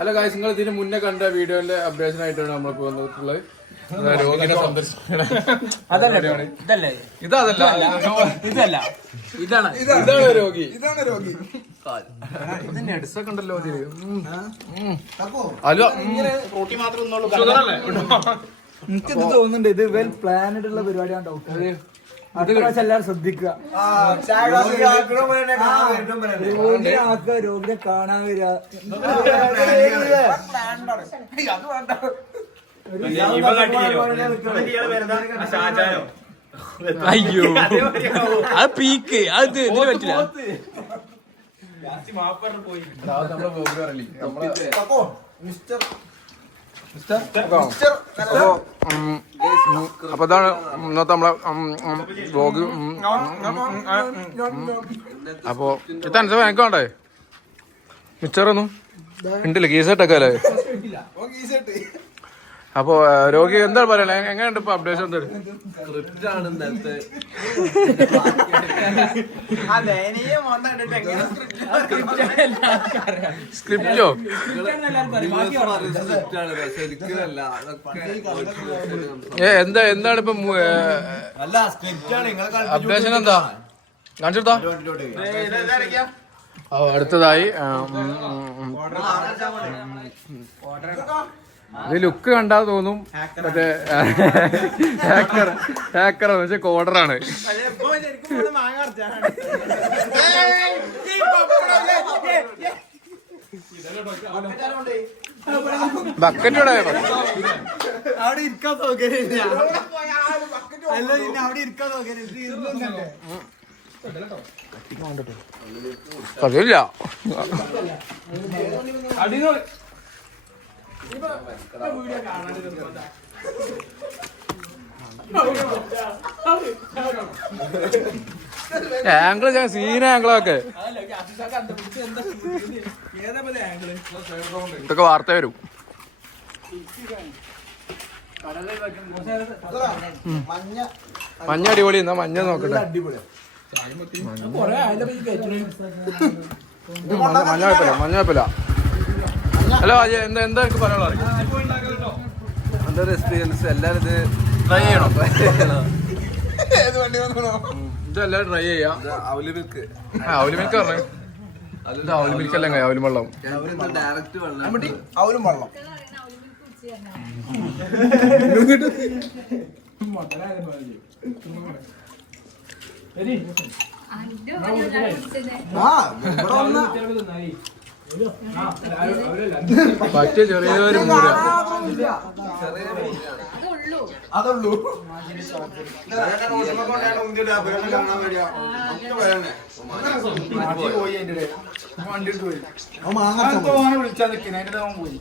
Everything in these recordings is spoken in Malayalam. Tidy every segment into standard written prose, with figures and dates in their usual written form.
അല്ല ഗായ്സ്, നിങ്ങൾ ഇതിന് മുന്നേ കണ്ട വീഡിയോന്റെ അപ്ഡേഷൻ ആയിട്ടാണ് നമ്മളിപ്പോ വന്നിട്ടുള്ളത്. രോഗിനെ സന്ദർശിക്കണം. ഇതാണ് രോഗി. ഇതിന്റെ എടുത്തൊക്കെ ഉണ്ടല്ലോ. എനിക്കിത് തോന്നുന്നുണ്ട് ഇത് വെൽ പ്ലാനഡ് ഉള്ള പരിപാടിയാണ്. ഡൗട്ട് എല്ലാരും ശ്രദ്ധിക്കുക. രോഗിനെ കാണാൻ വരിക. അയ്യോ അത് പീക്ക് അത് ഇതിന് പറ്റില്ല. അപ്പൊ ഇതാണ് ഇന്നത്തെ നമ്മളെ വ്ലോഗ്. അപ്പൊ ഇത്ര എനിക്ക് വേണ്ടേ മിച്ചറൊന്നും ഉണ്ടല്ലേ? കീസട്ടൊക്കെ അല്ലേ? അപ്പൊ രോഗി എന്താ പറയണേ? എങ്ങനെയുണ്ട് ഇപ്പൊ അപ്ഡേഷൻ? സ്ക്രിപ്റ്റോ? എന്താണ് ഇപ്പൊ അപ്ഡേഷൻ? എന്താ കാണിച്ചെടുത്താ? അടുത്തതായി ഇത് ലുക്ക് കണ്ടാ തോന്നും മറ്റേ ഹാക്കർ പക്ഷെ കോഡറാണ്. ബക്കറ്റോടെ അവിടെ ഇരിക്കാൻ സൗകര്യം. അവിടെ ഇരിക്കാൻ സൗകര്യം. പതില്ല. ആംഗിള് ഞാൻ സീന ആംഗിളൊക്കെ ഇതൊക്കെ വാർത്ത വരും. മഞ്ഞ അടിപൊളി. എന്നാ മഞ്ഞ നോക്കട്ടെ. മഞ്ഞ കുഴപ്പമില്ല. ഹലോ അജയ്, എന്താ എനിക്ക് പറയാനുള്ളത്? നല്ലൊരു എക്സ്പീരിയൻസ്. എല്ലാവരും ഇത് ട്രൈ ചെയ്യണം. ഇതെല്ലാവരും ട്രൈ ചെയ്യാം. അവല് മിൽക്ക് അവല് മിൽക്ക് പറഞ്ഞു. അവല് മിൽക്ക് അല്ലേ? അവലും വെള്ളം. ഡയറക്റ്റ് വെള്ളം. അവരും വെള്ളം. പറ്റിയ ചെറിയൊരു മൂല. അതുള്ളൂ. വിളിച്ചാ നിൽക്കുന്ന അതിന്റെ പോയി.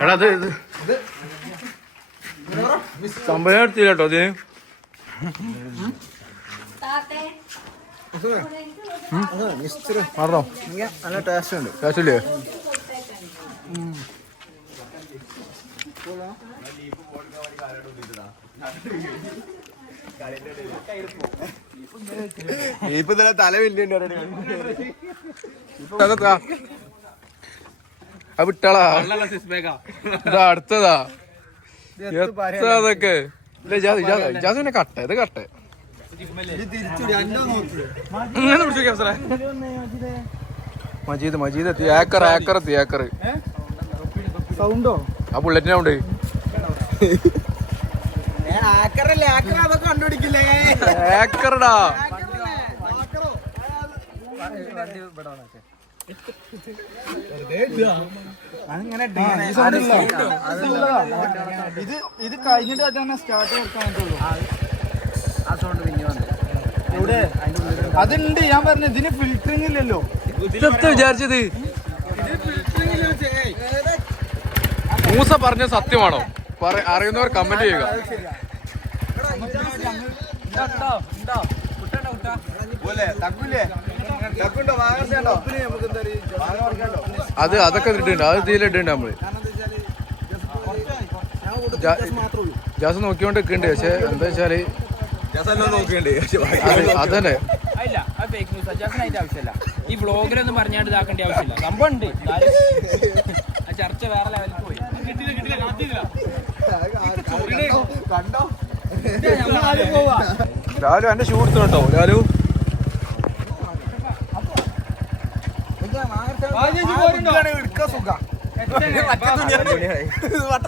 എടാ അത് സംഭവം എടുത്തില്ല കേട്ടോ. അത് പറഞ്ഞോ? നല്ല ടേസ്റ്റ് ഉണ്ട്. കാശില്ലേ? ഇപ്പൊ തന്നെ തല വലിയ വിട്ടാളാ. ഇതാ അടുത്തതാ. എത്രതൊക്കെ ഇജാസിനെ കട്ടെ. ഇത് കട്ടെ മജീദ് എത്തി. ഏക്കർ എത്തി. സൗണ്ടോ? ആ ബുള്ളറ്റിനെ ഉണ്ട്. കണ്ടുപിടിക്കില്ലേ? ഏക്കറടാ. ഇത് കഴിഞ്ഞിട്ട് തന്നെ സ്റ്റാർട്ട് കൊടുക്കാനുള്ളൂ. അതുണ്ട്. ഞാൻ പറഞ്ഞു ഇതിന് ഫിൽറ്ററിംഗ് ഇല്ലല്ലോ. വിചാരിച്ചത് മൂസ പറഞ്ഞ സത്യമാണോ? അറിയുന്നവർ കമന്റ് ചെയ്യുക. അതൊക്കെ ഇട്ടിട്ടുണ്ട്. അത് ഇതിലിട്ടുണ്ട് നമ്മള്. ജാസ് നോക്കിക്കൊണ്ട് നിൽക്കുന്നുണ്ട്. പക്ഷെ എന്താ വെച്ചാല് അതന്നെ ഈ വ്ളോഗിലൊന്നും പറഞ്ഞാണ്ട് ഇതാക്കേണ്ട ആവശ്യമില്ല. സംഭവം ഉണ്ട്, ചർച്ച വേറെ ലെവലിൽ പോയി. ലാലു എന്റെ ഷൂ എടുത്തു കേട്ടോ. ലാലു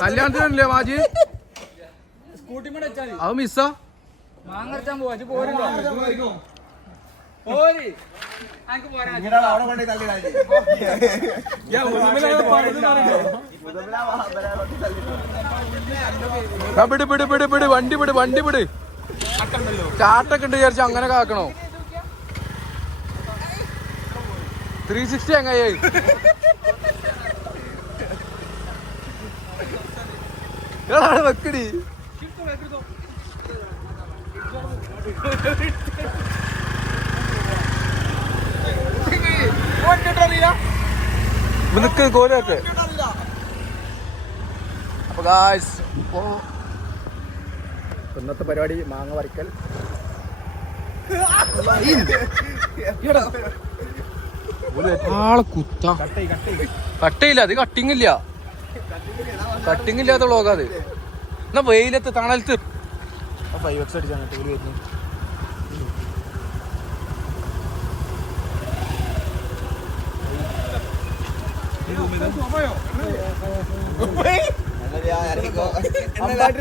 കല്യാണത്തിനല്ലേ മാജി അത് മിസ്സാ മാങ്ങർച്ചാൻ പോവാ പോരുണ്ടോ പിടി വണ്ടി പിടി ചാട്ടൊക്കെ ഉണ്ട് വിചാരിച്ച അങ്ങനെ കാക്കണോ? 360 എങ്ങായി വെക്കടി. നിക്ക് കോലൊക്കെ. അപ്പൊ ഗായ്സ് ഇന്നത്തെ പരിപാടി മാങ്ങ പറിക്കൽ. ആളെ കുത്ത കട്ടയില്ല. അത് കട്ടിങ് ഇല്ല. കട്ടിങ് ഇല്ലാത്ത വ്ളോഗാ അത്. എന്നാ വെയിലത്ത് തണലത്ത് 5x അടിച്ചാണ് ടൂല് വരുന്നത്.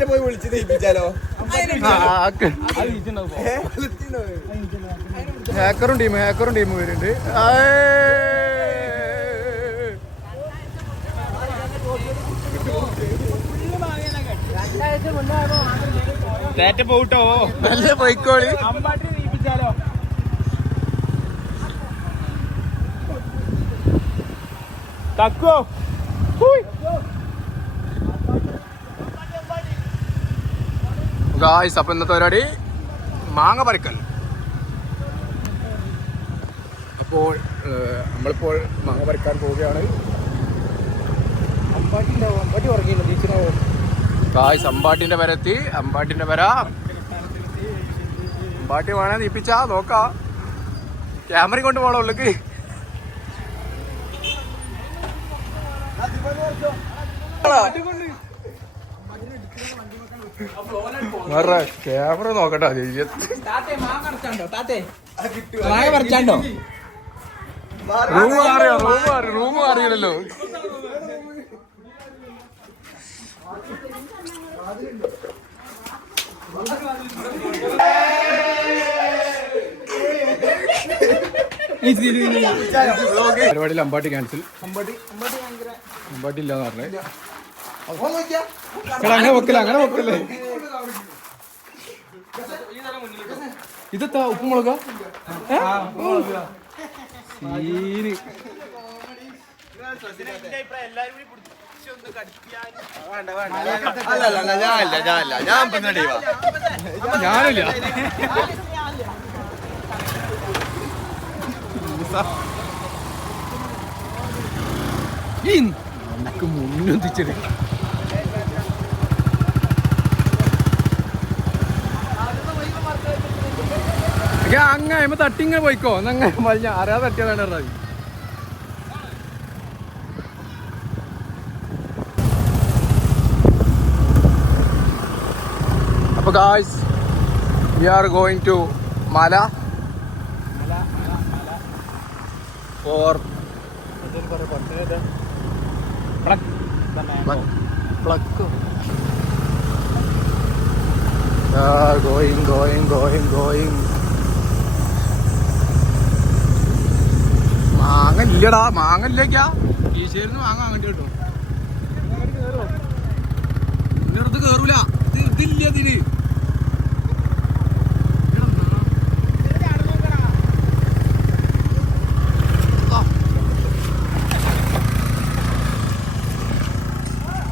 പോയി വിളിച്ച് തേപ്പിച്ചാലോ? ഹാക്കറും ടീം വരുന്നുണ്ട്. പോട്ടോ നല്ല പോയിക്കോളി. തക്കോ ഗായ്സ് അപ്പൊ ഇന്നത്തെ പരിപാടി മാങ്ങ പറിക്കൽ. അപ്പോൾ നമ്മളിപ്പോൾ മാങ്ങ പറിക്കാൻ പോവുകയാണ്. ഗായ്സ് അമ്പാട്ടിന്റെ വരെത്തി. അമ്പാട്ടിന്റെ വര അമ്പാട്ടി വേണേ നീപ്പിച്ചാ നോക്കാം. ക്യാമറ കൊണ്ട് പോണോ ഉള്ളിക്ക്? ക്യാമറ നോക്കട്ടെ. റൂം അറിയില്ലല്ലോ. പരിപാടിയിൽ അമ്പാട്ടി ക്യാൻസൽ. അമ്പാട്ടി ഇല്ലാന്ന് പറഞ്ഞേ. അങ്ങനെ വെക്കല്ലേ. ഇതെത്താ ഉപ്പുമുളക ഞാനില്ല. നമുക്ക് മുന്നെത്തിച്ചത് അങ്ങനെ തട്ടിങ്ങനെ പോയിക്കോ. എന്നങ്ങനെ വലിയ അറിയാതെ തട്ടിയതാണ് പറഞ്ഞത്. അപ്പൊ guys we are going to Mala for going. മാങ്ങ ഇല്ലടാ. മാങ്ങ ഇല്ലേക്കാ. ഈശ്വരന് മാങ്ങ അങ്ങോട്ട് കിട്ടും. ഇന്നടുത്ത് കേറൂല. ഇതില്ല ഇതിന്.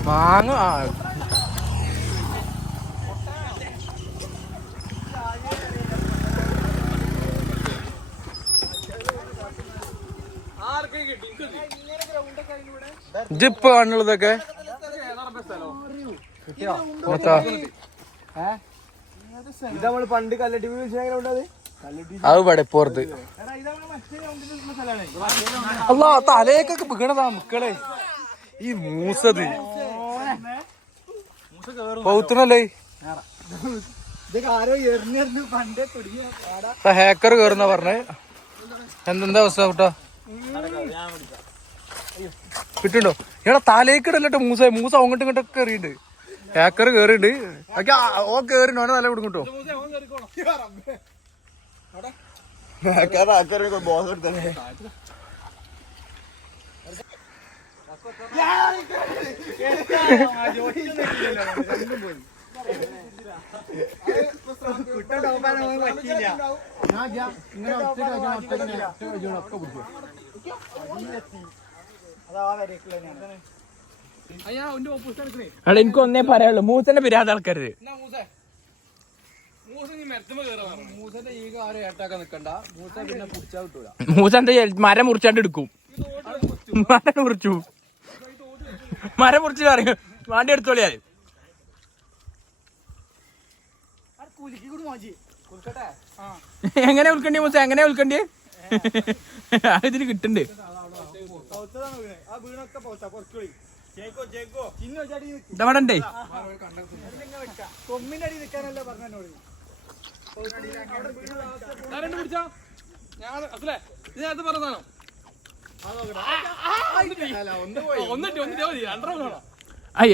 മാങ്ങ ഇജിപ്പോ കാണുള്ളതൊക്കെ ഇത് നമ്മള് പണ്ട് കല്ലട്ടി അത് പടപ്പുറത്ത് അല്ലാ തലേക്കൊക്കെ വീണതാ മക്കളെ ഈ മൂസത് പൗത്തണല്ലേ ആരോ എറിഞ്ഞെറിഞ്ഞ് പണ്ടേ തുടങ്ങിയ ഹാക്കർ കേറുന്ന പറഞ്ഞേ എന്തെന്താ അവസ്ഥ കേട്ടോ കിട്ടുണ്ടോ എടാ തലേക്കിടല്ലോ മൂസ മൂസ അങ്ങോട്ടും ഇങ്ങോട്ടൊക്കെ എറിയുണ്ട് ഹാക്കർ കേറിണ്ട് ഓ കേറിണ്ട് ഓനെ തല വിടും കേട്ടോ ബോസ് എടുത്തേ അവിടെ എനിക്ക് ഒന്നേ പറയാനുള്ളൂ മൂസന്റെ പിരാത ആൾക്കാര് മൂസ എന്താ മരം മുറിച്ചാണ്ട് എടുക്കും മരം മുറിച്ചു പറയും വാണ്ടി എടുത്തോളിയാല് എങ്ങനെ ഉൾക്കണ്ടി മൂസ എങ്ങനെ ഉൾക്കണ്ടി ഇതിന് കിട്ടണ്ട് ഇതവിടെ കൊമ്മിനടി നിൽക്കാനല്ലേ പറഞ്ഞോട്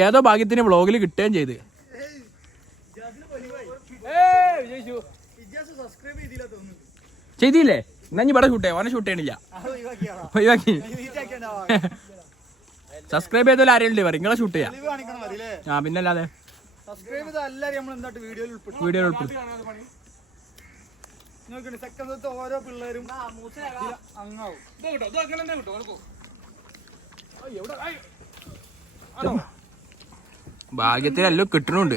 ഏതോ ഭാഗ്യത്തിന് വ്ളോഗിൽ കിട്ടുകയും ചെയ്ത് ചെയ്തില്ലേ എന്നാ ഇവിടെ ഷൂട്ട് ചെയ്യാം ഓനെ ഷൂട്ട് ചെയ്യണില്ല ഒഴിവാക്കി സബ്സ്ക്രൈബ് ചെയ്തോലെ ആരെയും പറയും നിങ്ങളെ ഷൂട്ട് ചെയ്യാം ആ പിന്നല്ലാതെ വീഡിയോയിൽ ഉൾപ്പെടുത്തി ഓരോ പിള്ളേരും ഭാഗ്യത്തിനെല്ലാം കിട്ടണുണ്ട്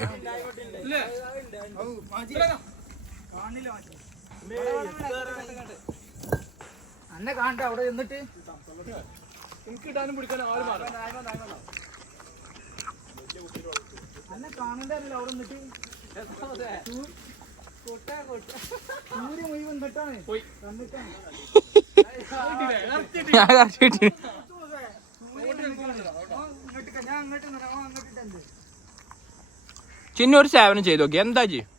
അന്നെ കാണട്ടെ അവിടെ എന്നിട്ട് അന്നെ കാണണ്ടല്ലോ അവിടെ നിന്നിട്ട് സൂര്യ മുഴുവൻ തൊട്ടാണ് ചിന്ന ഒരു സേവനം ചെയ്ത് നോക്കി എന്താ ചെയ്യും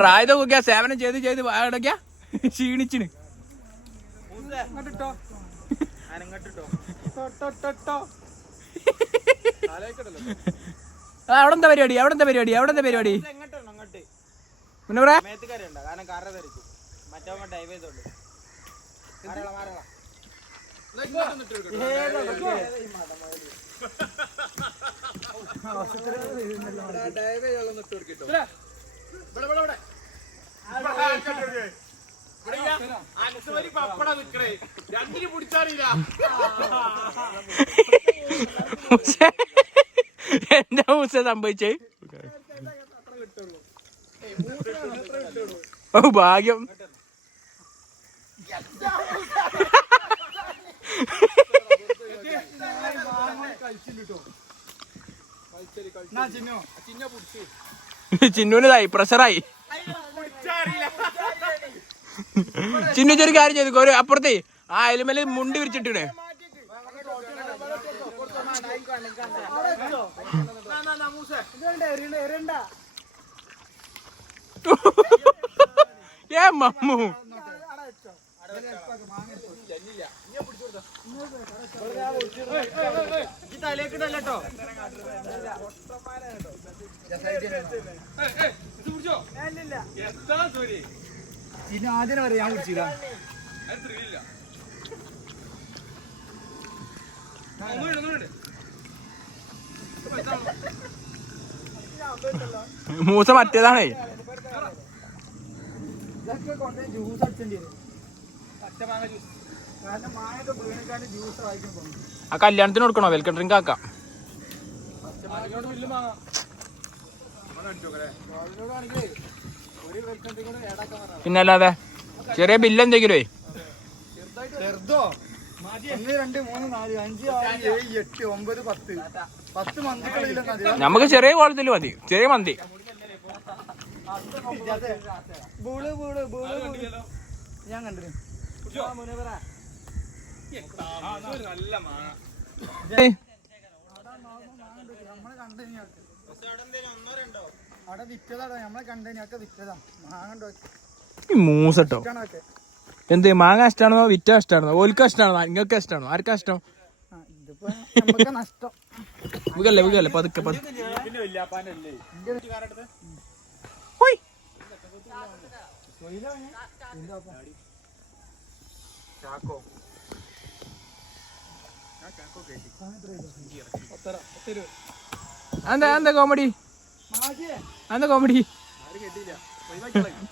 റായത് നോക്കിയാ സേവനം ചെയ്ത് ചെയ്ത് വാടക്കാ ക്ഷീണിച്ചിന് അവിടെ എന്താ പരിപാടി അവിടെ എന്താ പരിപാടി അവിടെ എന്താ പരിപാടി പിന്നെ പറയാ എന്താ മൂസ സംഭവിച്ചേ ഓ ഭാഗ്യം ചിന്നുവിനതായി പ്രഷറായി ചിന്നു ഒരു കാര്യം ചെയ്തു ഒരു അപ്പുറത്തെ ആ അയലുമേല് മുണ്ടി വിരിച്ചിട്ടേ ഏ മമ്മു തലേക്കിടല്ലോ ഇനി ആദ്യം വരെ ഞാൻ കുടിച്ചില്ല മൂസ മറ്റേതാണേ ഇതൊക്കെ കൊണ്ട് ജ്യൂസ് അടിച്ചേണ്ടി വരും കാരണം മായൊക്കെ വീണിക്കാണ്ട് ജ്യൂസ് വായിക്കാൻ പോകുന്നു ആ കല്യാണത്തിന് കൊടുക്കണോ വെൽക്കം ഡ്രിങ്ക് ആക്കാം പിന്നല്ലാതെ ചെറിയ ബില്ല് എന്തെങ്കിലും ചെറുതോ 1 2 3 4 5 6 7 8 9 10 മന്തികളില്ല. നമുക്ക് ചെറിയ കോളത്തിൽ മതി, ചെറിയ മന്തി. ഞാൻ കണ്ടിരുന്നു. അവിടെ വിറ്റതാ, നമ്മളെ കണ്ടതിനൊക്കെ വിറ്റതാ. മാങ്ങണ്ടോ മൂസട്ടോ എന്ത് മാങ്ങ ഇഷ്ടമാണോ വിറ്റ ഇഷ്ടമാണോ ഓൽക്ക ഇഷ്ടമാണോ നിങ്ങൾക്ക് ഇഷ്ടമാണോ ആർക്കാ ഇഷ്ടം? ഇതിപ്പോ നമുക്ക് നഷ്ടം. വികല്ലേ പതുക്കെ എന്താ കോമഡി എന്താ കോമഡി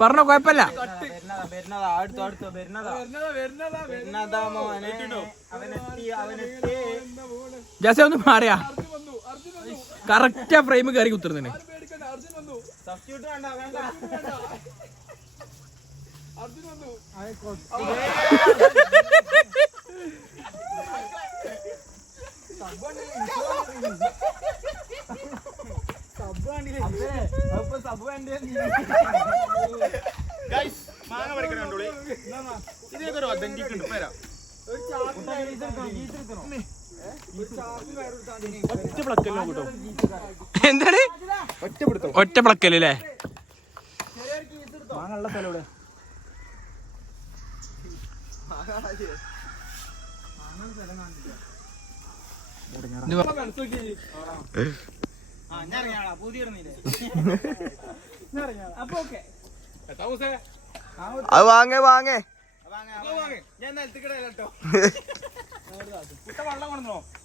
പറഞ്ഞോ, കൊഴപ്പല്ല. ജാസ ഒന്ന് മാറിയാ കറക്റ്റാ ഫ്രെയിം കയറി കുത്തിരുന്നേ. എന്താണ് ഒറ്റ പ്ലക്കല്ലേ? അത് വാങ്ങേ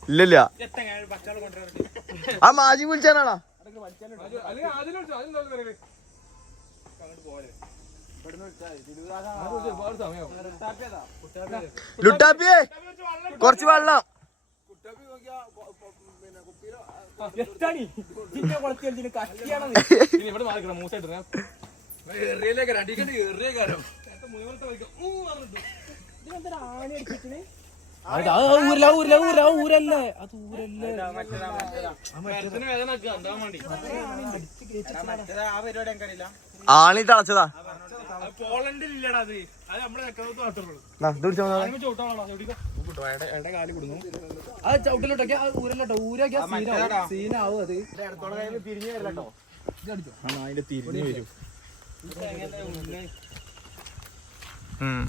ഇല്ലല്ല ആ മാജി വിളിച്ചാനാണോ? ലുട്ടാപ്പിയേ കുറച്ച് വെള്ളം. ആണി തളച്ചതാ.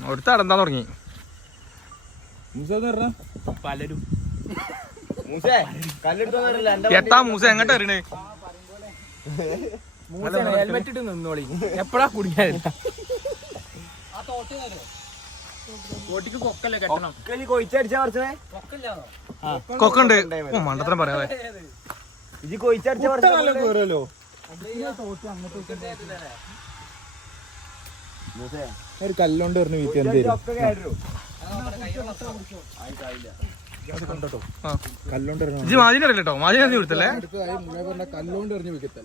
അടുത്ത അടന്താൻ തുടങ്ങി പലരും. എത്താ മൂസ എങ്ങോട്ട് വരണേ? ഹെൽമെറ്റ് ഇട്ട് നിന്നോളി, എപ്പഴാ കുടിക്കാനില്ല. കൊക്കുണ്ട് മണ്ടത്തരം പറയാതെ. ഒരു കല്ലോണ്ട് പറഞ്ഞു വീട്ടിൽ മാജിനെ അറിയില്ലട്ടോ, മാജിനെ നീ കൊടുത്തല്ലേ? കല്ലോണ്ട് എറിഞ്ഞു വിക്കത്തൽ.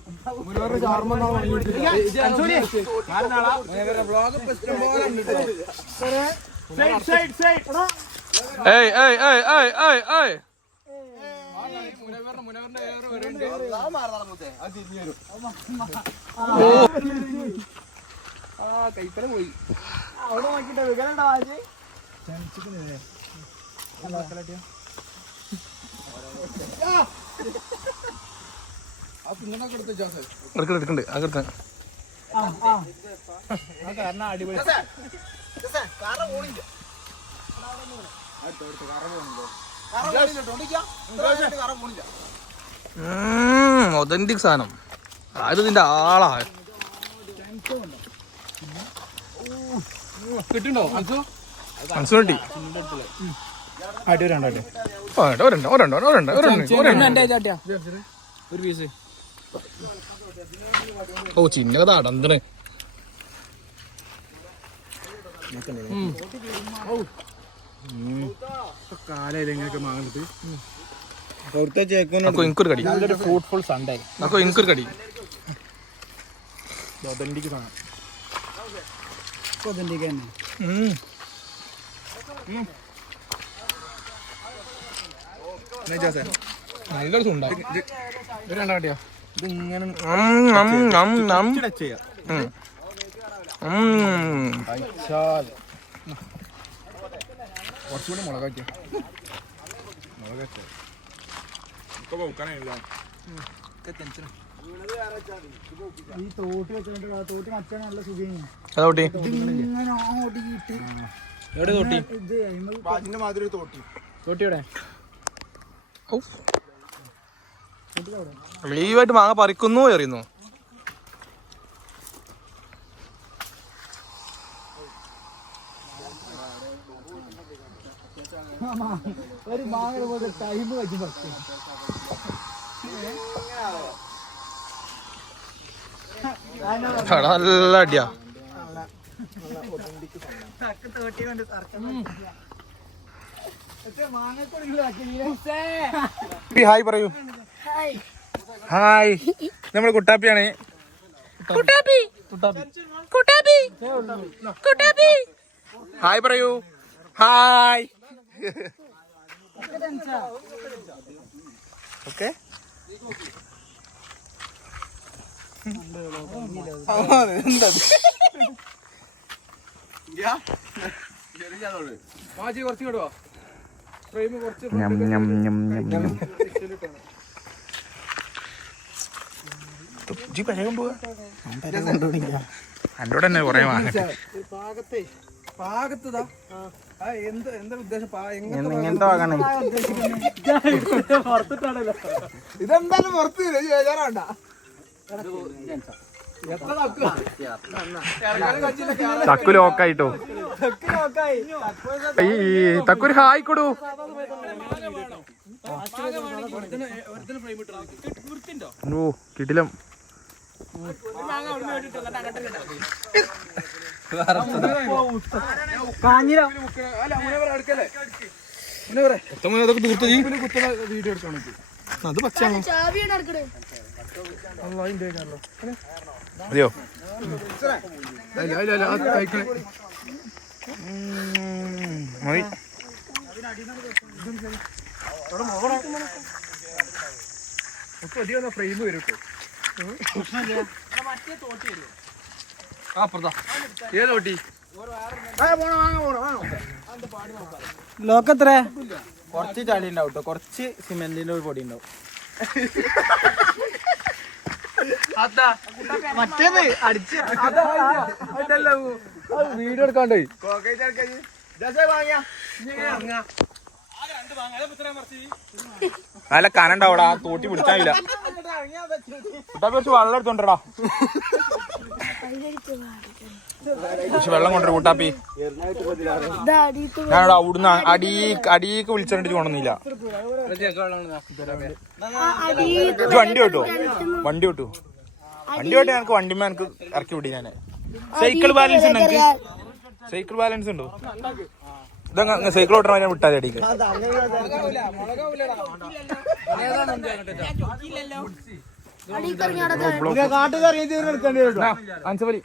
കൈപ്പല പോയി അവിടെ നോക്കിട്ടോ വികലുണ്ടോ മാജി? എടുക്കണ്ട് അകത്ത് അടിപൊളി. ഒതന്റിക് സാധനം. ആരും ഇതിന്റെ ആളാ. കിട്ടുണ്ടോ മനസ്സിലോട്ടി? ഒരു പീസ്. ഓ ചിന്നകഥ അടന്തണ്. കാലയില് എങ്ങനെയൊക്കെ മാങ്ങത്ത് എനിക്കൊരു കടി. ഫ്രൂട്ട്ഫുൾ സൺഡേ എനിക്കൊരു കടി. ഒതന്റിക് സാധനം. നല്ലൊരു സുണ്ടായി രണ്ടാട്ടിയോ ഇതിങ്ങനെ കുറച്ചുകൂടി മുളകാക്കിയ ഈ തോട്ടി വെച്ചിട്ട് തോട്ടി മച്ചാൻ നല്ല സുഖം അതോട്ടി ഇങ്ങനെ ഓടിയിട്ട് എവിടെ തോട്ടി ഇത് അതിന്റെ മാതിരി ഒരു തോട്ടി തോട്ടിയുടെ ലീവായിട്ട് മാങ്ങ പറിക്കുന്നു എറിയുന്നു ഒരു മാങ്ങ പോലെ ടൈം വെച്ച് പറിക്കും നല്ല അടിയാ ഹായ് പറയൂ ഹായ് നമ്മുടെ കുട്ടാപ്പിയാണ് ഹായ് പറയൂ ഹായ് ഓക്കെ മാജി കുറച്ച് കിടുവാ ഫ്രെയിം കുറച്ച് എന്നോട് തന്നെ കൊറേ പാകത്തതാ എന്താ ഉദ്ദേശം ഇങ്ങനത്തെ വാങ്ങാൻ ഇതെന്തായാലും പുറത്ത് ബേജാറാണ്ട തക്കു ലോക്കായിട്ടോ ഈ തക്കുരു ഹായ് കൊടു ഓ കിടിലം വീഡിയോ എടുക്കണം അത് പച്ചാണോ അതെയോ മതി ഫ്രെയിം വരും ഏത് തോട്ടി ലോക്കത്ര കുറച്ച് ചളി ഉണ്ടാവും കേട്ടോ കുറച്ച് സിമെന്റിന്റെ ഒരു പൊടി ഉണ്ടാവും മറ്റേത് അടിച്ച് വീഡിയോ എടുക്കാണ്ടേ നല്ല കനണ്ടാവടാ തോട്ടി പിടിച്ചായില്ല കുറച്ച് വെള്ളം എടുത്തോണ്ടടാ പക്ഷെ വെള്ളം കൊണ്ടൊരു കൂട്ടാപ്പി ഞാനവിടെ അവിടുന്ന് അടിയൊക്കെ വിളിച്ചോണ്ടിട്ട് കൊണ്ടുവന്നില്ല വണ്ടി ഓട്ടോ വണ്ടി ഓട്ടു എനിക്ക് വണ്ടിമേ എനിക്ക് ഇറക്കി വിട്ടി ഞാന് സൈക്കിൾ ബാലൻസ് ഉണ്ട് എനിക്ക് സൈക്കിൾ ബാലൻസ് ഉണ്ടോ ഇതങ്ങ് സൈക്കിൾ ഓട്ടണ ഞാൻ വിട്ടാതെ അടിക്ക് അഞ്ചവലി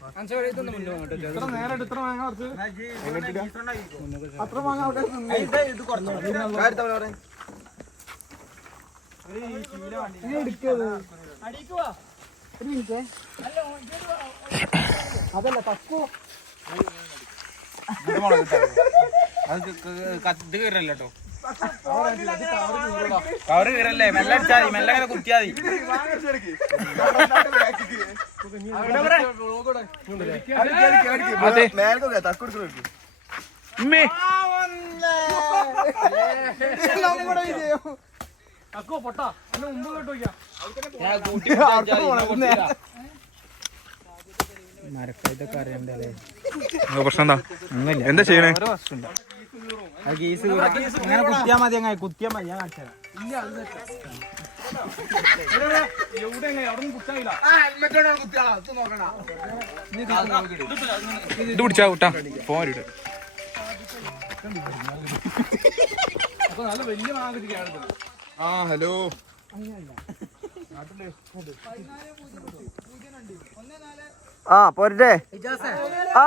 അതല്ല തക്കു ഇത് കയറല്ലോ കവറ് കയറല്ലേ മെല്ലെ അടിച്ചാൽ മതി മെല്ലെ അങ്ങനെ കുത്തിയാൽ മതി മരക്കായിട്ടൊക്കെ അറിയണ്ടല്ലേ പ്രശ്നം എന്താ ചെയ്യണേ അങ്ങനെ കുത്തിയാ മതി അങ്ങനെ കുത്തിയാ മതി ഞാൻ കാണിച്ചു ഇത് പിടിച്ചാ കൂട്ടാ പോരിട്ട് നല്ല വലിയ മാഗിരിക്കാണ് ആ ഹലോ ആ പോരട്ടെ ആ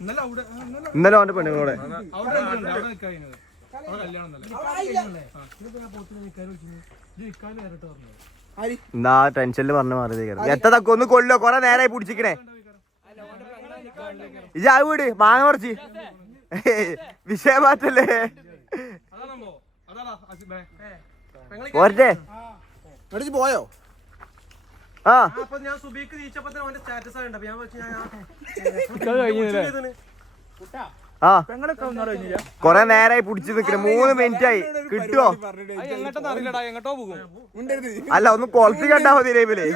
ഇന്നലെ അവന്റെ പെണ്ണുങ്ങളോടെ എന്താ ടെൻഷനിൽ പറഞ്ഞു മാറിയത് എത്തതൊക്കെ ഒന്ന് കൊല്ലോ കൊറേ നേരായി പിടിച്ചിക്കണേ ഇജ് ആ വീട് മാങ്ങ കുറച്ച് വിഷയം മാറ്റല്ലേ പോരട്ടെ പോയോ ആ ആ കൊറേ നേരായി പിടിച്ചു നിക്കണേ 3 മിനിറ്റ് ആയി കിട്ടുവോ അല്ല ഒന്ന് കൊളത്തി കണ്ടാ മതി ലൈവില്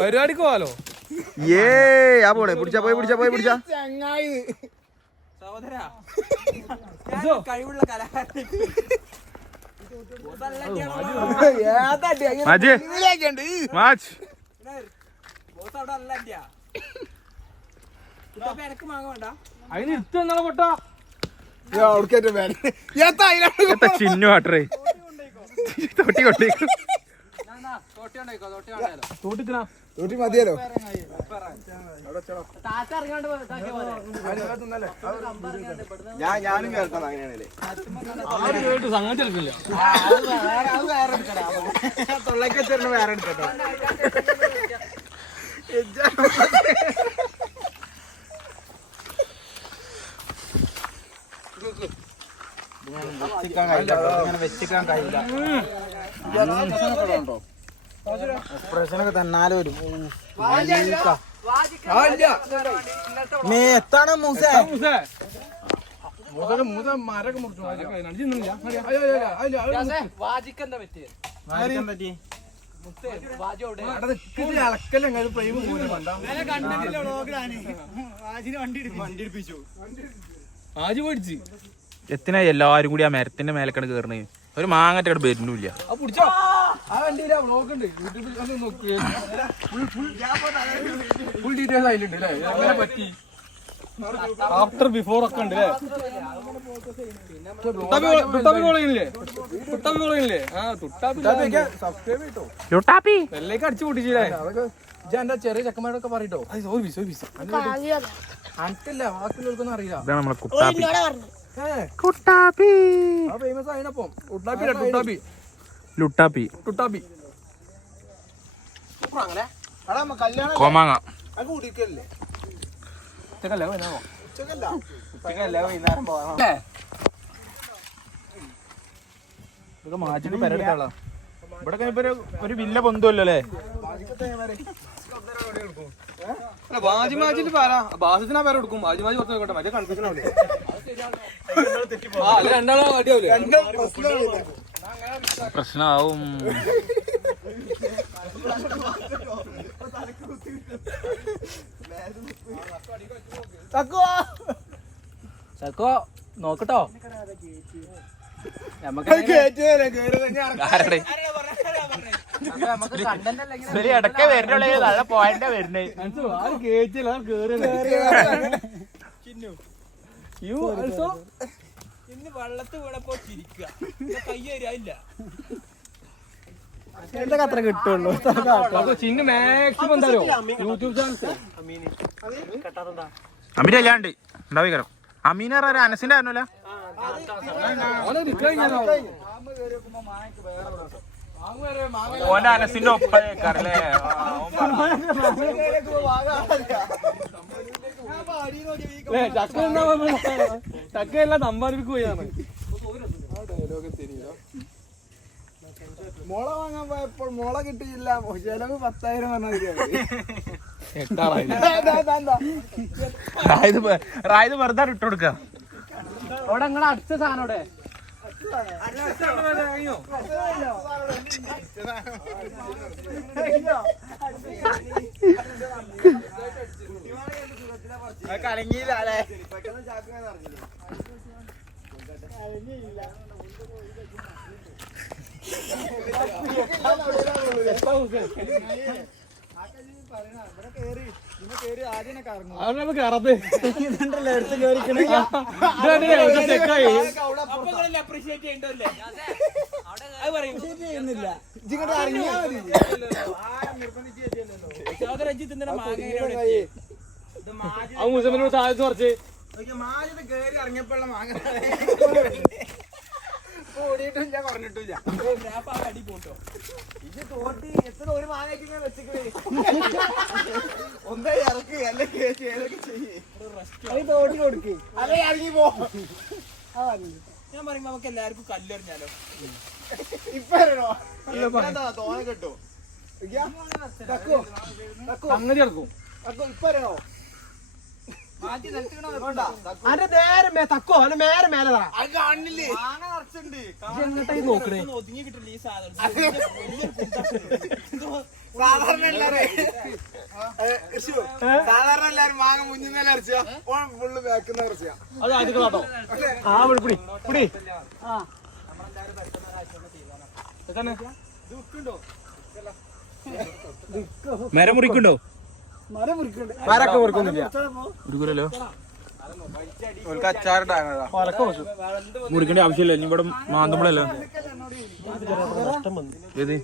പരിപാടിക്ക് പോവാലോ ഏ ആ പോണേ പിടിച്ചാ പോയി പിടിച്ചാ കഴിവുള്ള കലാകാരൻ അതിന് ഇട്ട് എന്നാ പൊട്ടാ ചിന്നു ആട്ടറേ തൊട്ടി കൊണ്ടേക്കും തൊട്ടി മതിയല്ലോ ഞാനും കേൾക്കാം അങ്ങനെയാണല്ലേ സംഗതി എടുക്കില്ല തൊള്ളക്ക് വെച്ചിരുന്ന വേറെ എടുക്കട്ടോ വെച്ചിക്കാൻ കഴിയില്ല എക്സ്പ്രഷനൊക്കെ തന്നാലും വരും എത്താണ് മൂസേ മരൊക്കെ മുറിച്ചു ആജി പഠിച്ചു എത്തിനാ എല്ലാരും കൂടി ആ മരത്തിന്റെ മേലക്കണ്ട് കേറണേ ഒരു മാങ്ങറ്റ വരുന്നില്ല ഫുൾ ഡീറ്റെയിൽസ് അതിലുണ്ട് അല്ലേ എങ്ങനെ പറ്റി ആഫ്റ്റർ ബിഫോർ ഒക്കെ ഉണ്ട് അല്ലേ തുട്ടാപ്പില്ലേ ആ തുട്ടാപ്പി വെള്ളേക്ക് അടിച്ചു പൊട്ടിച്ചില്ലേ എന്റെ ചെറിയ ചെക്കന്മാരൊക്കെ പറയട്ടോ അനക്കല്ല ബാക്കിയുള്ളവർക്കൊന്നും അറിയില്ല ഇതാണ് നമ്മളെ കുട്ടാപ്പി ഫേമസ് ആയിനപ്പം ലുട്ടാപ്പി ലുട്ടാപ്പി ലുട്ടാപ്പി കോമാങ്ങ ഇതൊക്കെ മാറ്റിട്ട് പെരടുത്താളാ ഇവിടെ ഒരു വില്ല പൊന്തുമല്ലോ അല്ലേ ബാജിമാജിൽ ബാസിനാ പേര് കൊടുക്കും ബാജിമാജി പുറത്ത് നോക്കട്ടെ മറ്റേ കൺഫ്യൂഷൻ ആവില്ലേ രണ്ടാളോ അടിയാവില്ലേ പ്രശ്നമാവും ചക്കോ നോക്കട്ടോ ഇടക്ക വരുന്നുള്ളേ നല്ല പോയിന്റ് വരുന്നേ ഇന്ന് വെള്ളത്ത് വീണപ്പോ ചിരിക്കുക കയ്യേരില്ല അത്ര കിട്ടുള്ളൂ ചിന്ന് മാക്സിമം എന്താ യൂട്യൂബ് ചാനൽ അമീന അല്ലാണ്ട് ഉണ്ടാവിക്കരം അമീന ഒരു അനസിന്റെ ആയിരുന്നല്ല ഓന്റെ അനസിന്റെ ഒപ്പല്ലേ ചക്കയെല്ലാം സമ്പാദിക്കുകയാണ് മുള വാങ്ങാൻ പോയപ്പോൾ മുള കിട്ടിയില്ല ചെലവ് 10,000 റായത് വെറുതെ ഇട്ടുകൊടുക്ക അവിടെ നിങ്ങളെ അടുത്ത സാധനം അവിടെ കലങ്ങിയില്ലേ മുസഫിനോട് സാധിച്ചു കുറച്ച് കേറി ഇറങ്ങിയപ്പോഴുള്ള മാങ്ങ ഓടിയിട്ടും ഞാൻ പറഞ്ഞിട്ടില്ല. ഇത് തോട്ടി എത്ര ഒരു മാങ്ങ വെച്ചിട്ട് ഒന്നേ ഇറക്കി അല്ലെങ്കിൽ ഏതൊക്കെ ചെയ്യേ തോട്ടി കൊടുക്ക് അല്ലെ ഇറങ്ങി പോ. ഞാൻ പറയുമ്പോ നമുക്ക് എല്ലാവർക്കും കല്ലെറിഞ്ഞാലോ? ഇപ്പൊ തോനെ കിട്ടോ സംഗതി ഇറക്കും. ഇപ്പൊ അറിയണോ? തക്കോ അല്ലെ മേലെ മേലെ അത് കാണില്ലേ? മാങ്ങ നിറച്ചുണ്ട്. നോക്കണേ. ഒതുങ്ങി കിട്ടില്ല ഈ സാധനം. സാധാരണ എല്ലാരും മാങ്ങ മുന്നിൽ അരച്ചാ ഫുള്ള് ബാക്കുന്ന അരച്ചാ. അത് ആദ്യം കേട്ടോ. ആ പിടി പിടി. മരം മുറിക്കുണ്ടോ? മരൊക്കെ മുറിക്കൊന്നുമില്ല. മുറിക്കേണ്ട ആവശ്യമില്ല. ഇനി ഇവിടെ മാന്തമ്പളല്ലോ. ഏത്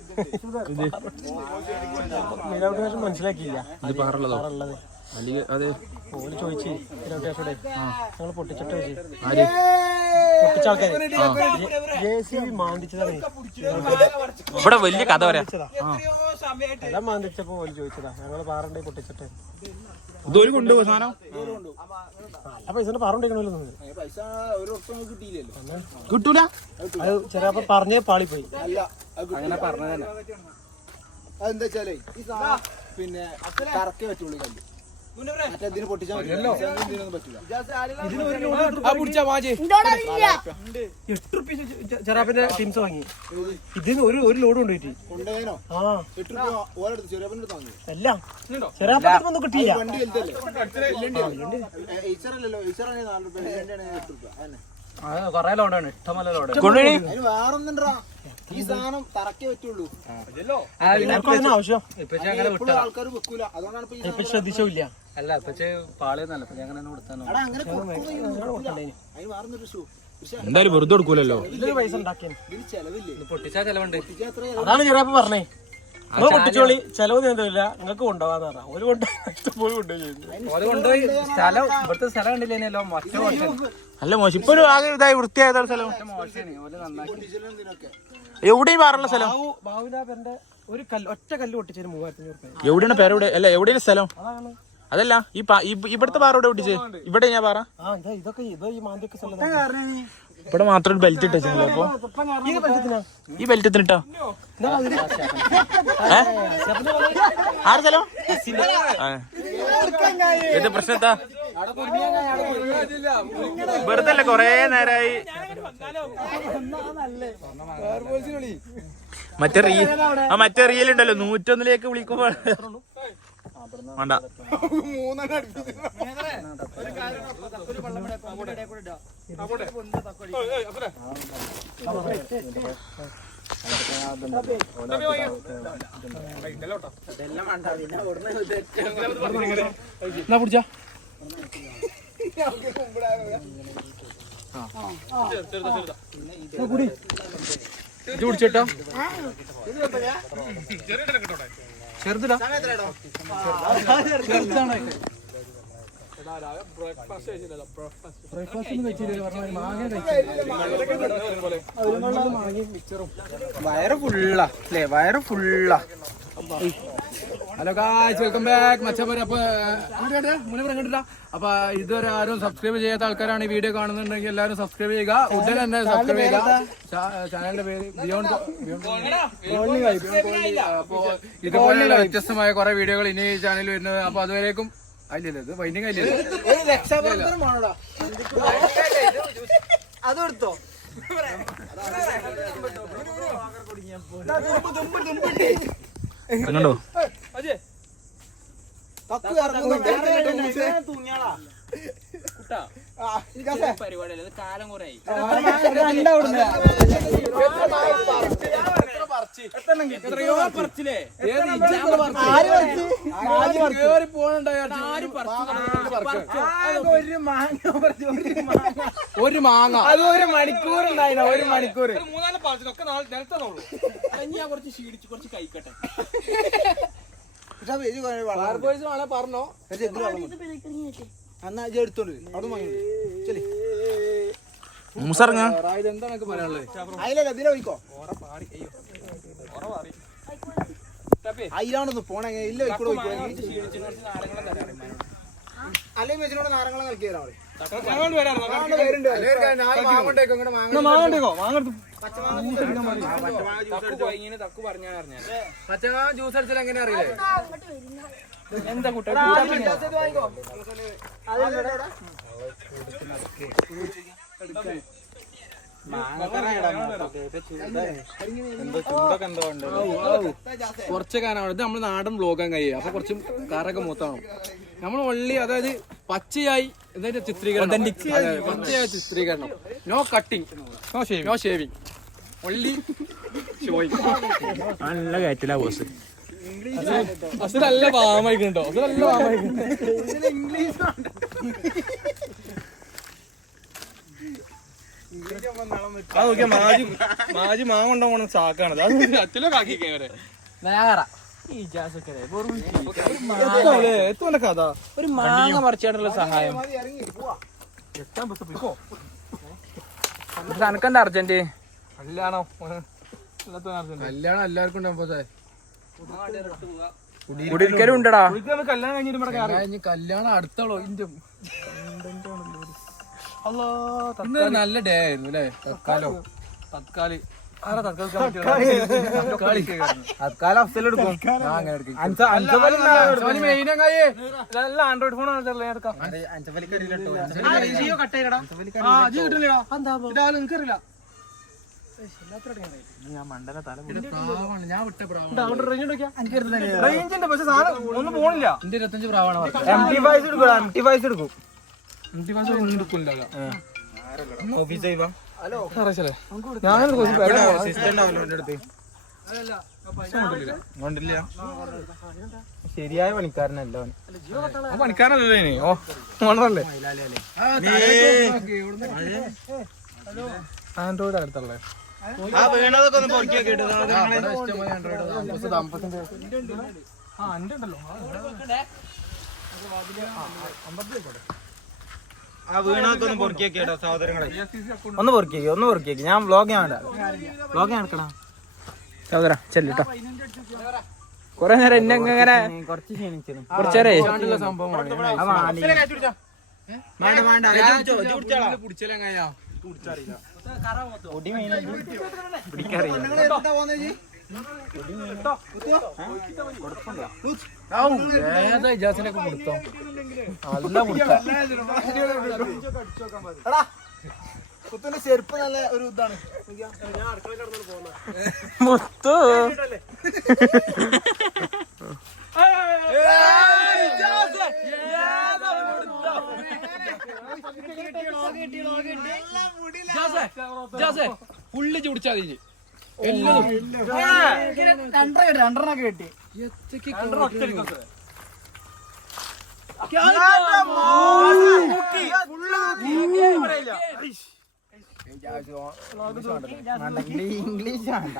മനസ്സിലാക്കിയില്ല. ഇത് പാറുള്ളതോ? അതെ ഓല് ചോദിച്ചു ഞങ്ങൾ പൊട്ടിച്ചിട്ട് ആര് പൊട്ടിച്ച ആൾക്കാര് JCB മാന്തിച്ചതാണ്. ഇവിടെ വലിയ കഥ പറയാ. എല്ലാം മാന്തിച്ചപ്പോ ഓല് ചോദിച്ചതാ ഞങ്ങള് പാറണ്ടേ പൊട്ടിച്ചിട്ട്. ഇതൊരു കൊണ്ടുപോകും സാധനം. നല്ല പൈസ പാറുണ്ടെങ്കിലോ കിട്ടൂല. അത് ചിലപ്പോ പറഞ്ഞേ പാളിപ്പോയി. അങ്ങനെ പറഞ്ഞതന്നെ. അതെന്താ വെച്ചാലേ ഈ സാധനം പിന്നെ കറക്കേ പറ്റുള്ളൂ. കല്ല് മറ്റേതിന് പൊട്ടിച്ചാൽ പറ്റില്ല. ചെറാപ്പിന്റെ ടീംസ് വാങ്ങി. ഇതിന് ഒരു ലോഡ് കൊണ്ടുപോയിട്ട് കൊണ്ടുപോയാനോ? ആ ചെറിയ അല്ല ചെറാപ്പൊന്നും കിട്ടിയില്ല. വണ്ടി ഈച്ചറല്ലോ. ഈച്ചറാണ് 4 രൂപ. കൊറേ ലോഡാണ്. ഇഷ്ടമല്ല ലോഡ്. അതിന് വേറൊന്നുണ്ടാ. ഈ സാധനം തറക്കേ പറ്റുള്ളൂ. ആവശ്യം ആൾക്കാർ വെക്കൂല. അതുകൊണ്ടാണ് ഇപ്പൊ ശ്രദ്ധിച്ചില്ല. അല്ല പക്ഷേ പാളിയൊന്നല്ല. അങ്ങനെ കൊടുത്താനോ? അങ്ങനെ അതിന് വേറൊന്നൊരു ഷൂ. എന്തായാലും വെറുതെ കൊടുക്കൂലല്ലോ. ഇതിന് പൈസ ഉണ്ടാക്കിയ ഇതിന് ചെലവില്ലേ? പൊട്ടിച്ചാ ചെലവുണ്ട്. അതാണ് ചെറിയപ്പോ പറഞ്ഞേ. നിങ്ങൾ പൊട്ടിച്ചോളി ചെലവ് നീന്തല്ല നിങ്ങൾക്ക് കൊണ്ടുപോകാന്ന് പറഞ്ഞ ഒരു കൊണ്ടുപോയി സ്ഥലം ഇവിടുത്തെ സ്ഥലം കണ്ടില്ലേനല്ലോ. മറ്റേ നല്ല മോശം. ഇപ്പൊ ആകെ ഇതായി വൃത്തിയായതാണ് സ്ഥലം. എവിടെയും വേറുള്ള സ്ഥലം? ബാബുലാബന്റെ ഒരു കല്ല് ഒറ്റ കല്ല് പൊട്ടിച്ചതിന് 3500 രൂപ. എവിടെയാണ് പേരെവിടെ? അല്ല എവിടെയാണ് സ്ഥലം? അതാണ് അതല്ല ഇവിടുത്തെ പാറ ഇവിടെ പൊട്ടിച്ചേ. ഇവിടെ ഞാൻ പാറ ഇതൊക്കെ ഇത് ഈ മാന്തിയൊക്കെ ഇവിടെ മാത്രം ബെൽറ്റ് ഇട്ടോ. അപ്പൊ ഈ ബെൽറ്റ് എത്തിട്ടോ ആറ് സ്ഥലം ഏത് പ്രശ്നത്താ? വെറുതെ അല്ല കൊറേ നേരായി. മറ്റേ റിയൽ ഉണ്ടല്ലോ 101 വിളിക്കുമ്പോ വേണ്ട. പിടിച്ചാ പിടിച്ചേട്ടോ. ചെറുതിടാ. വയറ് ഫുള്ളാ അല്ലേ? വയറ് ഫുള്ളാ. ഹലോ ഗായ്സ്, വെൽക്കം ബാക്ക് മച്ചന്മാരെ. അപ്പൊ മുന്നേ അപ്പൊ ഇതുവരെ ആരും സബ്സ്ക്രൈബ് ചെയ്യാത്ത ആൾക്കാരാണ് ഈ വീഡിയോ കാണുന്നുണ്ടെങ്കിൽ എല്ലാവരും സബ്സ്ക്രൈബ് ചെയ്യുക. ഉടനെ തന്നെ സബ്സ്ക്രൈബ് ചെയ്യുക. ചാനലിന്റെ പേര് ബിയോണ്ട്. അപ്പൊ ഇതുപോലെയുള്ള വ്യത്യസ്തമായ കുറെ വീഡിയോകൾ ഇനി ഈ ചാനലിൽ വരുന്നത്. അപ്പൊ അതുവരേക്കും അല്ലല്ലോ ഇത് വൈൻഡിങ് അല്ലല്ലോ. അതെടുത്തോ കണ്ടോ? പരിപാടിയല്ല, കാലം കുറെ ഒരു മാങ്ങ അത് ഒരു മണിക്കൂർ ഉണ്ടായില്ല, ഒരു മണിക്കൂർ. കുറച്ച് ക്ഷീണിച്ച് കുറച്ച് കഴിക്കട്ടെ പറഞ്ഞോ. എന്നാ എടുത്തോണ്ട് അവിടെ മൂസറങ്ങ എന്താണ് പറയാനുള്ളത്? അതിലല്ല ഇതിലെ പോയിക്കോ. അതിലാണൊന്ന് പോണേ. ഇല്ല പോയിക്കോളൂ. അല്ലെങ്കിൽ മെച്ചിനോട് നാരങ്ങളും കളിക്കി തരാം. പച്ചമാങ്ങ ജ്യൂസ് അടിച്ചാൽ എങ്ങനെ അറിയില്ലേ? എന്താ കുട്ടി കുറച്ച് കാനാണ് ഇത് നമ്മള് നാടൻ ബ്ലോഗാൻ കഴിയുക. അപ്പൊ കുറച്ച് കാറൊക്കെ മൂത്താണ് നമ്മൾ ഒള്ളി. അതായത് പച്ചയായി എന്താ ചിത്രീകരണം, പച്ചയായ ചിത്രീകരണം. No cutting, no shaving, only showing. നല്ല കയറ്റില്ല ബോസ്. അത് നല്ല പാമായിട്ടോ, അത് നല്ല പാമായിട്ടുണ്ട്. അത് നോക്കിയാ മാജി മാങ്ങ കൊണ്ടുപോകണം ചാക്കാണത്. അത് അച്ഛനോ കാക്കിക്കേ കഥ. ഒരു മാങ്ങ മറിച്ചായിട്ടുള്ള സഹായം തനക്കണ്ട അർജന്റ് കല്യാണം കല്യാണം എല്ലാവർക്കും ഉണ്ടാകുമ്പോ കുടിയിരിക്കലും ഉണ്ടടാ. കല്യാണം കഴിഞ്ഞിട്ട് കല്യാണം അടുത്തോളൂ. ഇന്ന് നല്ല ഡേ ആയിരുന്നു അല്ലേ? തത്കാലി തൽക്കാലം അവസ്ഥയിലെടുക്കും. ആൻഡ്രോയിഡ് ഫോൺ ഞാൻ വിട്ട റേഞ്ചിന്റെ പക്ഷെ സാധനം ഒന്നും പോണില്ല. എന്റെ 25 പ്രാവാണ്. എടുക്കും. ശരിയായ പണിക്കാരനല്ലോ. പണിക്കാരനല്ലേ ഇനി? ഓ ഓണറല്ലേ? ആൻഡ്രോയിഡ് അടുത്തുള്ളേ വീണതൊക്കെ ഒന്ന് പൊറുക്കി കേട്ടു. ആ വീണതൊക്കെ ഒന്ന് പൊറുക്കിയൊക്കെ കേട്ടോ സഹോദരങ്ങളെ. ഒന്ന് പൊറുക്കിയേക്ക്. ഞാൻ വ്ലോഗ് നടക്കണം. സഹോദര ചെല്ലിട്ടോ. കൊറേ നേരം എന്നെ ഇങ്ങനെ കുറച്ച് ക്ഷീണിച്ചു. കുറച്ചേരേ സംഭവമാണ്. ഇജാസിനൊക്കെ കൊടുത്തോ? നല്ല കുത്തിന്റെ ചെരുപ്പ് നല്ല ഒരു ഇതാണ്. മുത്തു പുള്ളി ചുടിച്ചാ മതി. രണ്ടെണ്ണൊക്കെ കിട്ടി. ഇംഗ്ലീഷ് വേണ്ട.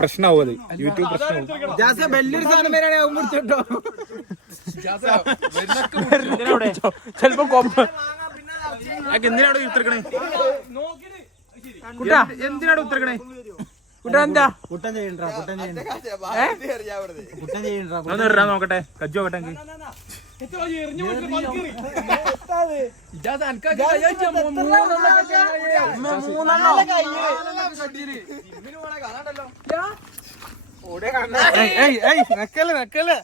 പ്രശ്നമാവും അത്. യൂട്യൂബ് പ്രശ്നമാവും. വലിയൊരു സാധനം വരെയാണ് മുടിച്ചിട്ടോ. ചെലപ്പോ കൊമ്പ് എന്തിനാണ് ഉത്തരക്കണേ? എന്തിനാണ് ഉത്തരക്കണേ? കുട്ടാ എന്താ കുട്ടൻ ചെയ്യണ്ട. ഒന്ന് ഇടാൻ നോക്കട്ടെ. കജ്ജു നോക്കട്ടെ. നക്കല്ലേ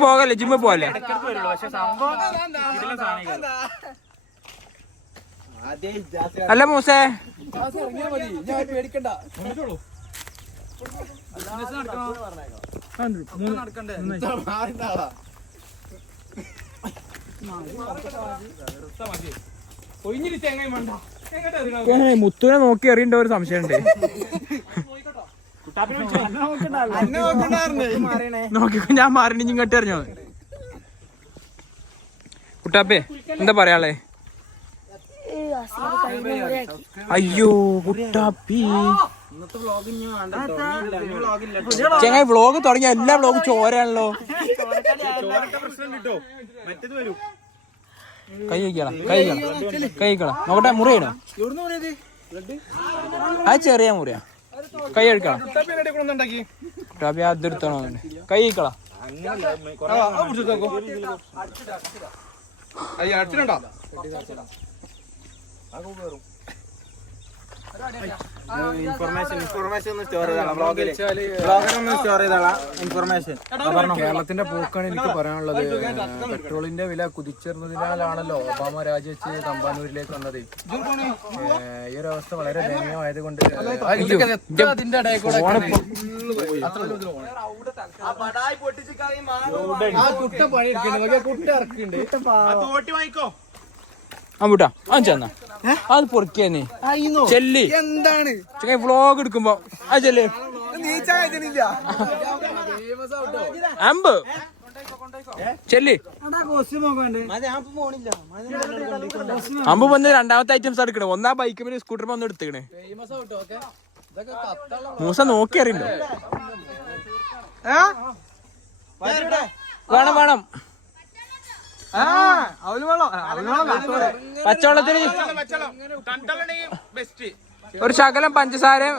പോകല്ലേ ജിമ്മ പോകല്ലേ? പക്ഷെ സംഭവം അല്ല മൂസേ പേടിക്കണ്ട മുത്തുനെ നോക്കി എറിയണ്ട ഒരു സംശയമുണ്ട്. നോക്കിക്കോ ഞാൻ മാറി ഇങ്ങോട്ട് എറിഞ്ഞോ. കുട്ടാപ്പേ എന്താ പറയാളേ? അയ്യോ കുട്ടാപ്പി ചെങ്ങായി വ്ളോഗ് തുടങ്ങിയ എല്ലാ വ്ളോഗും ചോരാണല്ലോ. കൈ കഴിക്കണം നോക്കട്ടെ. മുറിയണോ? അത് ചെറിയ മുറിയാ. കൈ കഴിക്കണം. കുട്ടാപ്പി അതെടുത്തണോ? കൈ കഴിക്കണം. കേരളത്തിന്റെ പോക്കാണ് എനിക്ക് പറയാനുള്ളത്. പെട്രോളിന്റെ വില കുതിച്ചേർന്നതിനാലാണല്ലോ ഒബാമ രാജിവെച്ച് തമ്പാനൂരിലേക്ക് വന്നത്. ഈ ഒരു അവസ്ഥ വളരെ ദയനീയമായതുകൊണ്ട് അതിന്റെ ഇടയിൽ കൂടെ അമ്പൂട്ടാ ചെന്നാ അത് പൊറിക്കന്നെ ചെല്ലി. എന്താണ് ചെങ്ങായി വ്ളോഗ് എടുക്കുമ്പോ ആ ചെല്ല് അമ്പ് ചെല്ലി. അമ്പ് വന്ന് രണ്ടാമത്തെ ഐറ്റംസ് എടുക്കണേ. ഒന്നാ ബൈക്ക് പിന്നെ സ്കൂട്ടർ വന്ന് എടുത്തേക്കണേ. മൂസ നോക്കി അറിയണ്ടോ? വേണം പച്ചവെള്ളത്തിന് ഒരു ശകലം പഞ്ചസാരയും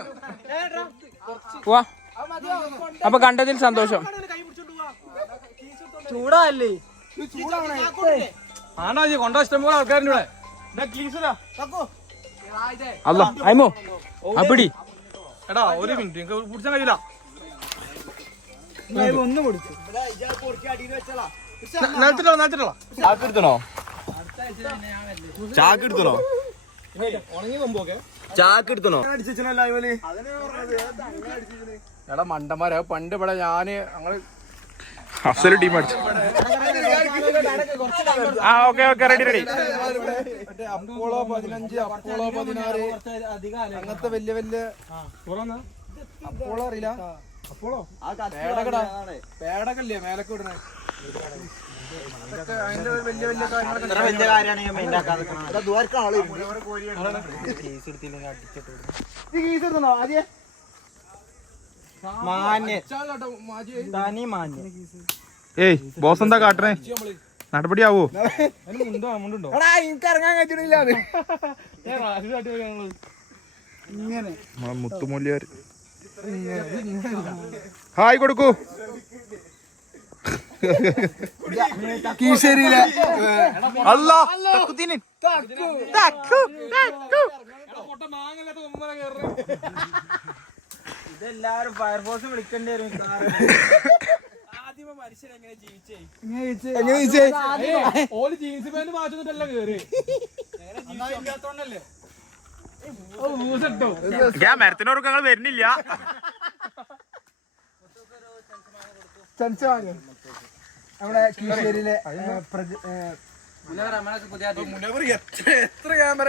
പോവാ. അപ്പൊ കണ്ടതിൽ സന്തോഷം. ചൂടല്ലേ ആണോ കൊണ്ടോ ഇഷ്ടം പോലെ ആൾക്കാരുടെ അല്ല അയ്മോ അപ്പിടി എടാ ഒരു മിനിറ്റ് എനിക്ക് പിടിച്ചാൻ കഴിയില്ല. ഒന്ന് പിടിച്ചു എടാ മണ്ടന്മാരെ പണ്ട് ഇവിടെ ഞാന് ഞങ്ങള് അഫ്സൽ ടീം അടിച്ചു. റെഡി അപ്പോളോ 15 അപ്പോളോ 16 അങ്ങനത്തെ വലിയ അപ്പോളോ അറിയില്ല. അപ്പോളോ പേടകല്ലേ മേലക്ക് വിടണേ. അതിന്റെ വലിയ ഏയ് ബോസ് എന്താ കാട്ടണേ? നടപടിയാവോ? എനിക്ക് ഇറങ്ങാൻ കഴിച്ചിട്ടില്ല. മുത്തുമൂല്യാര് ഹായ് കൊടുക്കൂ. കീശേരിയിലെ അല്ലാ ഇതെല്ലാരും ഫയർഫോഴ്സ് വിളിക്കേണ്ടി വരും. ഞാൻ മരത്തിനോർക്ക് ഞങ്ങൾ വരുന്നില്ല. നമ്മുടെ കീശേരിയിലെ എത്ര ക്യാമറ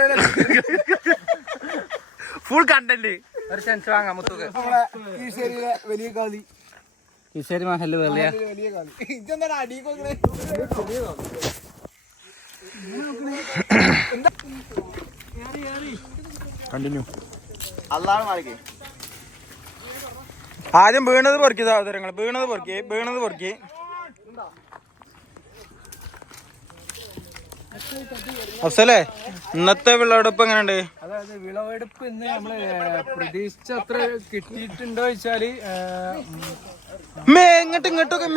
ഫുൾ കണ്ടന്റ് ഒരു സെൻസ് വാങ്ങാം മുത്തുക്ക്. കീശേരിയിലെ വലിയ കാലി കിശേരി മഹല് വെള്ളിയ വലിയ കാലി. ഇതെന്താണ് അടിക്കൊക്കെ കണ്ടിന്യൂ. ആദ്യം വീണത് പൊറുക്കി സഹോദരങ്ങൾ. വീണത് പൊറുക്കി. അഫ്സലേ ഇന്നത്തെ വിളവെടുപ്പ് എങ്ങനെയുണ്ട്? അതായത് വിളവെടുപ്പ് ഇന്ന് നമ്മള് പ്രതീക്ഷിച്ച അത്ര കിട്ടിയിട്ടുണ്ടോ വെച്ചാല് ഇങ്ങോട്ടൊക്കെ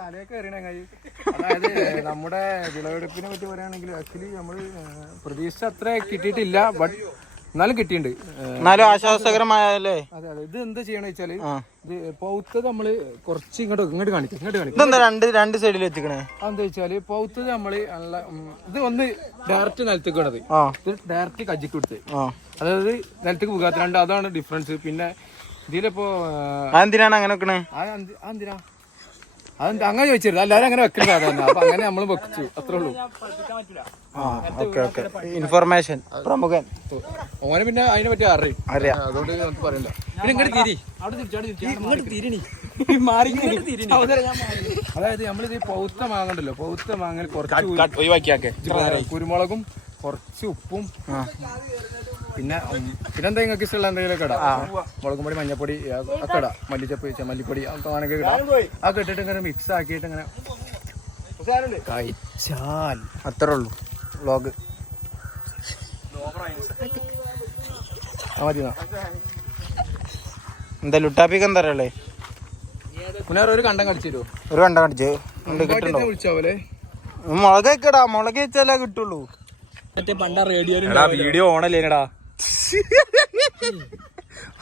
തലയൊക്കെ എറിയണ കാര്യം. അതായത് നമ്മുടെ വിളവെടുപ്പിനെ പറ്റി പറയുകയാണെങ്കിൽ ആക്ച്വലി നമ്മൾ പ്രതീക്ഷിച്ച അത്ര കിട്ടിയിട്ടില്ല. ബട്ട് എന്നാലും കിട്ടിയിട്ടുണ്ട്. എന്നാലും ആശ്വാസകരമായല്ലേ. അതെ അതെ. ഇത് എന്താ ചെയ്യണ വെച്ചാല് ഇത് പൗത്തത് നമ്മള് കുറച്ച് ഇങ്ങോട്ട് കാണിക്കും. ഇതെന്താ രണ്ട് സൈഡിൽ വെച്ചിക്കണേ? അതെന്താ വെച്ചാല് പൗത്തത് നമ്മള് നല്ല ഇത് ഒന്ന് ഡയറക്റ്റ് നിലത്തേക്ക് വേണത്, ഇത് ഡയറക്റ്റ് കജ്ജിക്ക് കൊടുത്ത്, അതായത് നിലത്തേക്ക് പോകാത്ത അതാണ് ഡിഫറൻസ്. പിന്നെ ഇതിലിപ്പോ എന്തിനാണ് അങ്ങനെ വെക്കണേ? എന്തിനാ അതെന്താ അങ്ങനെ ചോദിച്ചിരുന്നു. എല്ലാവരും അങ്ങനെ വെക്കുന്ന സാധാരണ. അപ്പൊ അങ്ങനെ നമ്മൾ വെച്ചു, അത്രേ ഉള്ളൂ. ഇൻഫർമേഷൻ പ്രമുഖൻ ഓനെ പിന്നെ അതിനെ പറ്റി അറിയാം, അതുകൊണ്ട് നമുക്ക് പറയണ്ട. പിന്നെ ഇങ്ങോട്ട് തിരി, ഇങ്ങോട്ട് തിരിണി. അതായത് നമ്മളിത് പൗത്ത മാങ്ങണ്ടല്ലോ, പൗത്ത മാങ്ങ കുറച്ച് ഒഴിവാക്കിയാക്കെ കുരുമുളകും കുറച്ച് ഉപ്പും പിന്നെന്താ നിങ്ങൾക്ക് ഇഷ്ടമുള്ള എന്തെങ്കിലുമൊക്കെ ഇടാം. മുളകും പൊടി, മഞ്ഞപ്പൊടി ഒക്കെ ഇടാം, മല്ലിച്ചപ്പ്, മല്ലിപ്പൊടി അങ്ങനെയൊക്കെ ഇടാം. അതൊക്കെ ഇട്ടിട്ട് ഇങ്ങനെ മിക്സ് ആക്കിയിട്ട് ഇങ്ങനെ കഴിച്ചാൽ അത്രേ ഉള്ളൂ വ്ളോഗ്. മതി. എന്താ ലുട്ടാപ്പിക്ക് എന്താ അറിയല്ലേ? പിന്നെ ഒരു കണ്ടം കടിച്ചു തരുമോ? ഒരു കണ്ടം കടിച്ച് കിട്ടുണ്ടോ? വിളിച്ചോലെ മുളകൊക്കെ ഇടാ, മുളക് വെച്ചാലേ കിട്ടുള്ളൂ. വീഡിയോ ഓണല്ലേടാ.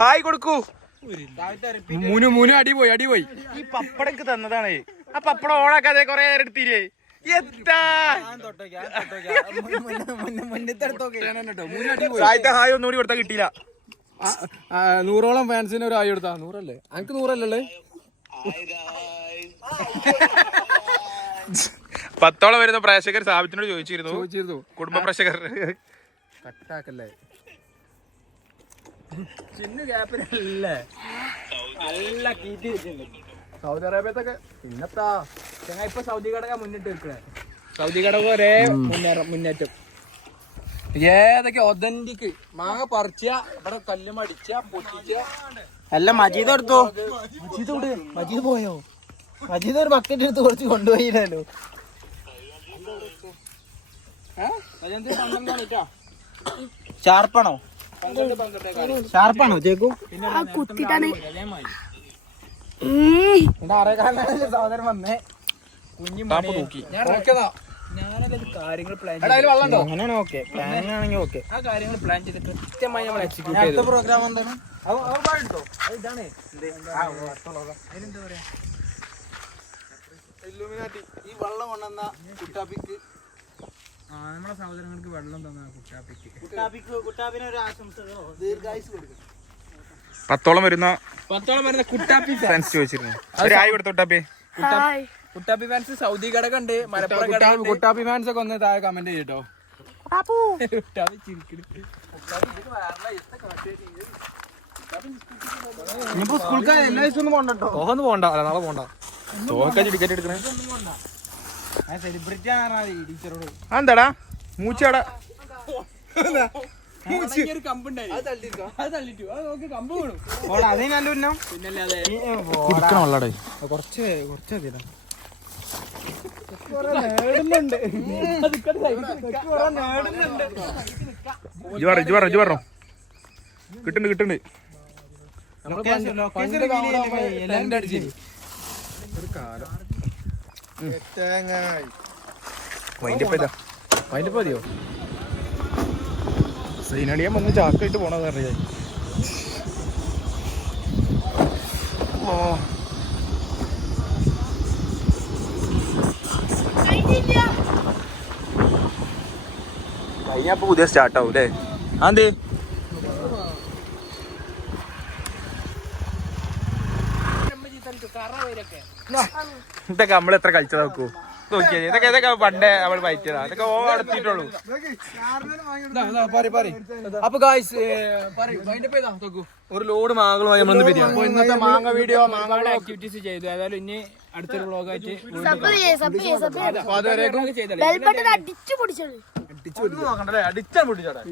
ഹായ് കൊടുക്കൂ. മുനു അടി പോയി. ഈ പപ്പടക്ക് തന്നതാണ്. ആ പപ്പടം ഓണാക്കാതെ കൊറേ നേരം എടുത്തില്ലേ? ഹായ് ഒന്നുകൂടി കൊടുത്താ കിട്ടിയില്ല. 100ഓളം ഫാൻസിന് ഒരു ആയി കൊടുത്താ. 100 എനിക്ക് 100 10ഓളം വരുന്ന പ്രേക്ഷകർ സാബിത്തിനോട് ചോദിച്ചിരുന്നു. കുടുംബ പ്രേക്ഷകർ കട്ടാക്കല്ലേ സൗദി അറേബ്യത്തൊക്കെ. പിന്നത്താ ഇപ്പൊ സൗദി ഘടക മുന്നിട്ട് വെക്കണേ. സൗദി ഘടക ഒരേ മുന്നേറ്റം. ഏതൊക്കെ ഒതന്റിക്ക് മാങ്ങ പറിച്ച, ഇവിടെ കല്ലും അടിച്ച, പൊട്ടിച്ച. അല്ല മജീദ് എടുത്തോ? മജീദ് പോയോ? മജീദ് ഒരു ബക്കറ്റ് എടുത്ത് കുറച്ച് കൊണ്ടുപോയില്ലല്ലോ. ഷാർപ്പാണോ ചേക്കു? സഹോദരൻ വന്നേ കാര്യങ്ങൾ പ്ലാൻ അങ്ങനെയാണ്. ഓക്കെ പ്ലാനിങ് ആണെങ്കിൽ ഓക്കെ. ആ കാര്യങ്ങൾ പ്ലാൻ ചെയ്ത് കൃത്യമായി നമ്മൾ എക്സിക്യൂട്ട് ചെയ്തു. പ്രോഗ്രാം എന്താണ്? ഇതാണ് ഈ വെള്ളം കൊണ്ടുവന്ന കുട്ടാപ്പിക്ക്, നമ്മളെ സഹോദരങ്ങൾക്ക് വെള്ളം തന്ന കുട്ടാപ്പിന് ഒരു ആശംസകളോ ദീർഘായുസ് കൊടുക്കും. 10ഓളം വരുന്ന കുട്ടാപ്പി ഫാൻസ് ചോദിച്ചിരുന്നു. ആയി കൊടുത്ത കുട്ടാപ്പി ഫാൻസ് സൗദി ഘടക ഉണ്ട്, മലപ്പുറം കുട്ടാപ്പി ഫാൻസ് ഒക്കെ ഒന്ന് താഴെ കമന്റ് ചെയ്യട്ടോ. ഇനിയിപ്പോ സ്കൂൾക്ക് എല്ലാ ദിവസവും ഒന്നും പോണ്ടോ? ഓഹൊന്നും പോണ്ട, നാളെ പോണ്ട. ടിക്കറ്റ് എടുക്കണേ. സെലിബ്രിറ്റി ആണ് ടീച്ചറോട്. എന്താടാ മൂച്ചടാ കുറച്ച് കിട്ടുന്നുണ്ട്. മതിയോ? സൈനടിയാൻ വന്ന് ചാക്കായിട്ട് പോണെന്ന് അറിയാം. കഴിഞ്ഞപ്പോ പുതിയ സ്റ്റാർട്ട് ആവും അല്ലേ? അതെ ഇതൊക്കെ നമ്മൾ എത്ര കളിച്ചത് നോക്കൂ. നോക്കിയത് ഇതൊക്കെ പണ്ടേ നമ്മൾ പറ്റിയതാ. ഇതൊക്കെ നടത്തിയിട്ടുള്ളൂ. അപ്പൊ ഗായ്സ് ഒരു ലോഡ് മാങ്ങകളുമായി നമ്മൾ പിരിയാണ്. ഇന്നത്തെ മാങ്ങ വീഡിയോ, മാങ്ങകളുടെ ആക്ടിവിറ്റീസ് ചെയ്തു. ഏതായാലും ഇനി അടുത്തൊരു വ്ളോഗായിട്ട് അടിച്ചാൽ പൊട്ടിച്ചോട്ടെ.